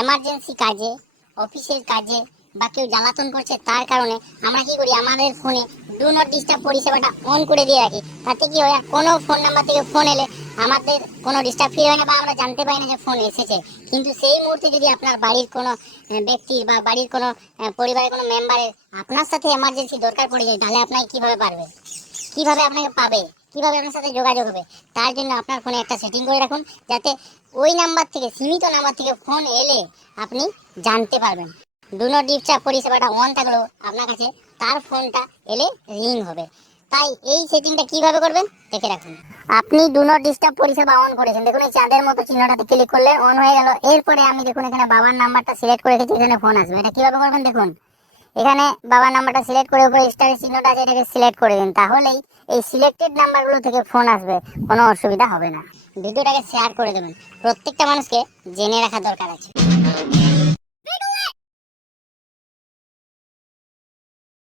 Emergency কাজে, অফিসের কাজে বা কেউ জ্বালাতন করছে তার কারণে আমরা কি করি, আমাদের ফোনে ডু নট ডিস্টার্ব পরিষেবাটা অন করে দিয়ে রাখি। তাতে কি হয়, কোনো ফোন নাম্বার থেকে ফোন এলে আমাদের কোনো ডিস্টার্ব ফিল হয় না বা আমরা জানতে পারি না যে ফোন এসেছে। কিন্তু সেই মুহূর্তে যদি আপনার বাড়ির কোনো ব্যক্তি বা বাড়ির কোনো পরিবারের কোনো মেম্বারের আপনার সাথে এমার্জেন্সি দরকার পড়ে যায়, তাহলে আপনাকে কিভাবে পারবে, কিভাবে আপনাকে পাবে, কিভাবে আপনার সাথে যোগাযোগ হবে? তার জন্য আপনার ফোনে একটা সেটিং করে রাখুন, যাতে ওই নাম্বার থেকে, সীমিত নাম্বার থেকে ফোন এলে আপনি জানতে পারবেন। ডু নট ডিস্টার্ব পরিষেবাটা অন থাকলেও আপনার কাছে তার ফোনটা এলে রিং হবে। তাই এই সেটিংটা কিভাবে করবেন দেখে রাখুন। আপনি ডু নট ডিস্টার্ব পরিষেবা অন করেছেন, দেখুন এই চাঁদের মতো চিহ্নটাতে ক্লিক করলে অন হয়ে গেল। এরপরে আমি দেখুন এখানে বাবার নাম্বারটা সিলেক্ট করে রেখেছি, এখানে ফোন আসবে। এটা কিভাবে করবেন দেখুন, এখানে বাবার নাম্বারটা সিলেক্ট করে উপরে স্টারের চিহ্নটা আছে, এটাকে সিলেক্ট করে দিন, তাহলেই এই সিলেক্টেড নাম্বারগুলো থেকে ফোন আসবে, কোনো অসুবিধা হবে না। ভিডিওটাকে শেয়ার করে দেবেন, প্রত্যেকটা মানুষকে জেনে রাখা দরকার আছে।